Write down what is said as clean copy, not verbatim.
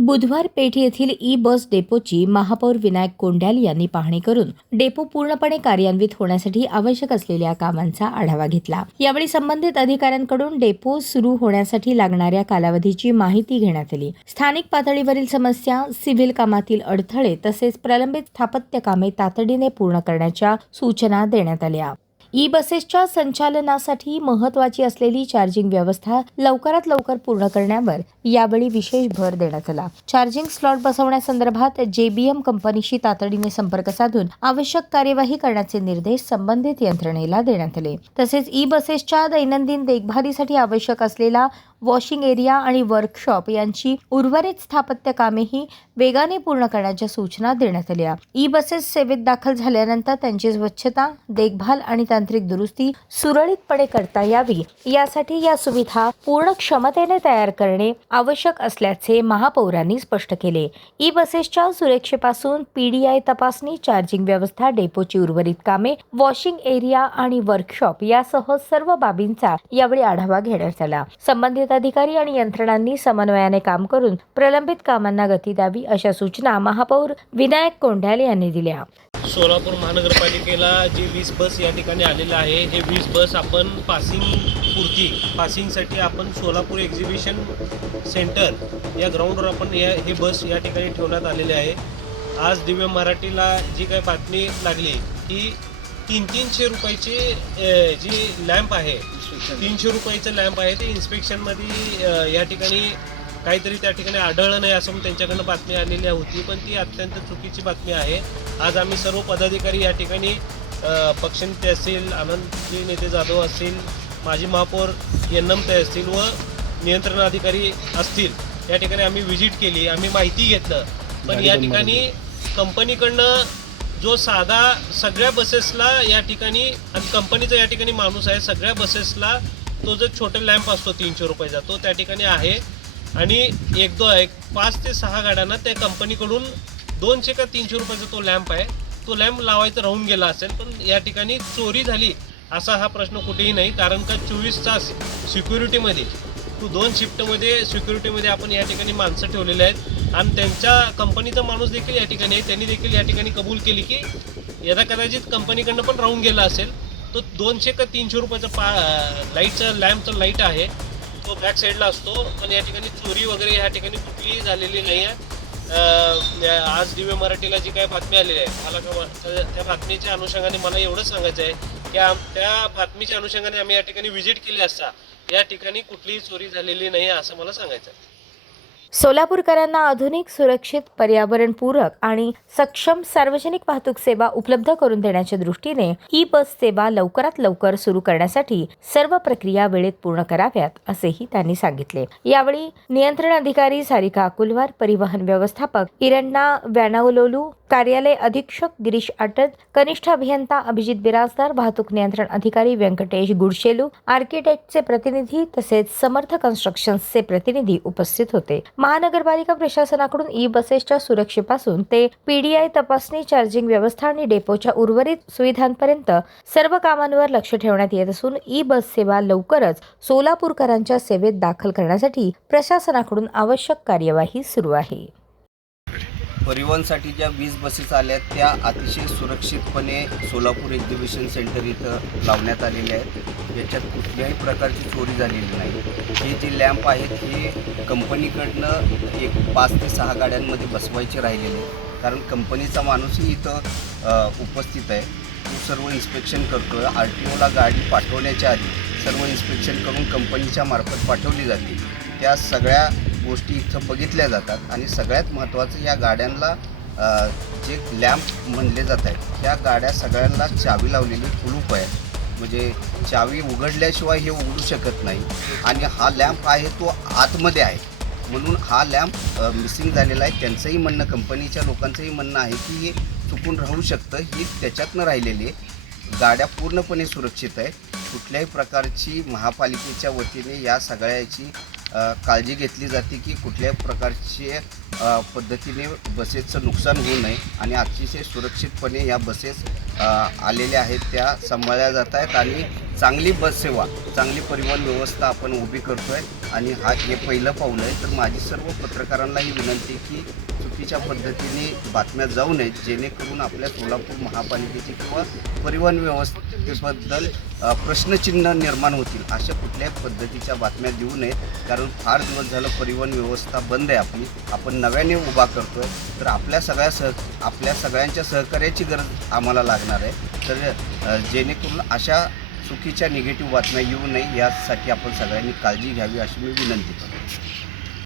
बुधवार पेठ येथील ई बस डेपोची महापौर विनायक कोंड्याल यांनी पाहणी करून डेपो पूर्णपणे कार्यान्वित होण्यासाठी आवश्यक असलेल्या कामांचा आढावा घेतला। यावेळी संबंधित अधिकाऱ्यांकडून डेपो सुरू होण्यासाठी लागणाऱ्या कालावधीची माहिती घेण्यात आली। स्थानिक पातळीवरील समस्या, सिव्हिल कामातील अडथळे तसेच प्रलंबित स्थापत्य कामे तातडीने पूर्ण करण्याच्या सूचना देण्यात आल्या। ई बसेसच्या संचालनासाठी महत्त्वाची असलेली चार्जिंग व्यवस्था लवकरात लवकर पूर्ण करण्यावर यावेळी विशेष भर देण्यात आला। चार्जिंग स्लॉट बसवण्यासंदर्भात JBM कंपनीशी तातडीने संपर्क साधून आवश्यक कार्यवाही करण्याचे निर्देश संबंधित यंत्रणेला देण्यात आले। तसेच ई बसेसच्या दैनंदिन देखभालीसाठी आवश्यक असलेला वॉशिंग एरिया आणि वर्कशॉप यांची उर्वरित स्थापत्य कामेही वेगाने पूर्ण करण्याच्या सूचना देण्यात आल्या। ई बसेस सेवेत दाखल झाल्यानंतर त्यांची स्वच्छता, देखभाल आणि तांत्रिक दुरुस्ती सुरळीतपणे करता यावी यासाठी या सुविधा पूर्ण क्षमतेने तयार करणे आवश्यक असल्याचे महापौरांनी स्पष्ट केले। ई बसेसच्या सुरक्षेपासून PDI तपासणी, चार्जिंग व्यवस्था, डेपोची उर्वरित कामे, वॉशिंग एरिया आणि वर्कशॉप यासह सर्व बाबींचा यावेळी आढावा घेण्यात आला। संबंधित अधिकारी आणि यंत्रणांनी समन्वयाने काम करून प्रलंबित कामांना गती द्यावी अशा सूचना महापौर विनायक कोंड्याल यांनी दिल्या। सोलापूर महानगरपालिकेला जे 20 बस या ठिकाणी आलेलं आहे, हे 20 बस आपण पासिंगसाठी आपण सोलापूर एक्झिबिशन सेंटर या ग्राउंडवर आपण हे बस या ठिकाणी ठेवण्यात आलेले आहे। आज दिव्य मराठीला जी काही बातमी लागली की 300 रुपयाची जी लॅम्प आहे, 300 रुपयाचं लॅम्प आहे, ते इन्स्पेक्शनमध्ये या ठिकाणी काहीतरी त्या ठिकाणी आढळलं नाही असं त्यांच्याकडनं बातमी आलेली होती, पण ती अत्यंत चुकीची बातमी आहे। आज आम्ही सर्व पदाधिकारी या ठिकाणी पक्षनेते असतील, आनंदजी नेते जाधव असतील, माजी महापौर NM असतील व नियंत्रण अधिकारी असतील, या ठिकाणी आम्ही व्हिजिट केली, आम्ही माहिती घेतलं। पण या ठिकाणी कंपनीकडनं जो साधा सगळ्या बसेसला या ठिकाणी, आणि कंपनीचा या ठिकाणी माणूस आहे, सगळ्या बसेसला तो जो छोटा लॅम्प असतो 300 रुपयाचा तो त्या ठिकाणी आहे, आणि 5 ते 6 गाड्यांना त्या कंपनीकडून 200 का 300 रुपयाचा तो लॅम्प आहे, तो लॅम्प लावायचा राहून गेला असेल, पण या ठिकाणी चोरी झाली असा हा प्रश्न कुठेही नाही। कारण का 24 तास सिक्युरिटीमध्ये 2 शिफ्टमध्ये सिक्युरिटीमध्ये आपण या ठिकाणी माणसं ठेवलेले आहेत, आणि त्यांच्या कंपनीचा माणूस देखील या ठिकाणी आहे, त्यांनी देखील या ठिकाणी कबूल केली की यदा कदाचित कंपनीकडनं पण राहून गेला असेल, तो 200 का 300 रुपयाचा लाईटचा लॅम्पचा लाईट आहे, तो बॅक साईडला असतो। पण या ठिकाणी चोरी वगैरे या ठिकाणी कुठलीही झालेली नाही आहे। आज दिव्य मराठीला जी काही बातमी आलेली आहे, मला त्या बातमीच्या अनुषंगाने मला एवढंच सांगायचं आहे की त्या बातमीच्या अनुषंगाने आम्ही या ठिकाणी व्हिजिट केली असता या ठिकाणी कुठलीही चोरी झालेली नाही असं मला सांगायचं आहे। सोलापूरकरांना आधुनिक, सुरक्षित, पर्यावरणपूरक आणि सक्षम सार्वजनिक वाहतूक सेवा उपलब्ध करून देण्याच्या दृष्टीने ही बस सेवा लवकरात लवकर सुरू करण्यासाठी सर्व प्रक्रिया वेळेत पूर्ण कराव्यात असेही त्यांनी सांगितले। यावेळी नियंत्रण अधिकारी सारिका अकुलवार, परिवहन व्यवस्थापक इरण्णा व्यानावलोलू, कार्यालय अधीक्षक गिरीश आटत, कनिष्ठ अभियंता अभिजित बिराजदार, वाहतूक नियंत्रण अधिकारी व्यंकटेश गुडशेलू, आर्किटेक्टचे प्रतिनिधी तसेच समर्थ कन्स्ट्रक्शन्सचे प्रतिनिधी उपस्थित होते। महानगरपालिका प्रशासनाकडून ई बसेसच्या सुरक्षेपासून ते PDI तपासणी, चार्जिंग व्यवस्था आणि डेपोच्या उर्वरित सुविधांपर्यंत सर्व कामांवर लक्ष ठेवण्यात येत असून ई बस सेवा लवकरच सोलापूरकरांच्या सेवेत दाखल करण्यासाठी प्रशासनाकडून आवश्यक कार्यवाही सुरू आहे। परिवहनसाठी ज्या 20 बसेस आल्या त्या अतिशय सुरक्षितपणे सोलापूर एक्झिबिशन सेंटर इथं लावण्यात आलेले आहेत। याच्यात कुठल्याही प्रकारची चोरी झालेली नाही। हे जे लॅम्प आहेत हे कंपनीकडनं 5 ते 6 गाड्यांमध्ये बसवायचे राहिलेले, कारण कंपनीचा माणूसही इथं उपस्थित आहे, तो सर्व इन्स्पेक्शन करतो। RTOला गाडी पाठवण्याच्या आधी सर्व इन्स्पेक्शन करून कंपनीच्या मार्फत पाठवली जाते। त्या सगळ्या गोष्टी इथं बघितल्या जातात, आणि सगळ्यात महत्त्वाचं या गाड्यांना जे लॅम्प म्हणले जात आहेत त्या गाड्या सगळ्यांना चावी लावलेली कुलूप आहे, म्हणजे चावी उघडल्याशिवाय हे उघडू शकत नाही, आणि हा लॅम्प आहे तो आतमध्ये आहे, म्हणून हा लॅम्प मिसिंग झालेला आहे। त्यांचंही म्हणणं, कंपनीच्या लोकांचंही म्हणणं आहे की हे चुकून राहू शकतं, ही त्याच्यातनं राहिलेली आहे। गाड्या पूर्णपणे सुरक्षित आहे। कुठल्याही प्रकारची महापालिकेच्या वतीने या सगळ्याची काळजी घेतली जाते की कुठल्याही प्रकारचे पद्धतीने बसेसचं नुकसान होऊ नये, आणि अतिशय सुरक्षितपणे या बसेस आलेल्या आहेत त्या सांभाळल्या जात आहेत, आणि चांगली बस सेवा, चांगली परिवहन व्यवस्था आपण उभी करतो आहे। आणि हे पहिलं पाऊल आहे. तर माझी सर्व पत्रकारांनाही विनंती की चुकीच्या पद्धतीने बातम्या जाऊ नयेत, जेणेकरून आपल्या सोलापूर महापालिकेची किंवा परिवहन व्यवस्थेबद्दल प्रश्नचिन्ह निर्माण होतील अशा कुठल्याही पद्धतीच्या बातम्या देऊ नयेत. कारण फार दिवस झालं परिवहन व्यवस्था बंद आहे आपण नव्याने उभा करतो आहे. तर आपल्या सगळ्यांच्या सहकार्याची गरज आम्हाला लागणार आहे. तर जेणेकरून अशा चुकीच्या निगेटिव्ह बातम्या येऊ नये यासाठी आपण सगळ्यांनी काळजी घ्यावी अशी मी विनंती करतो.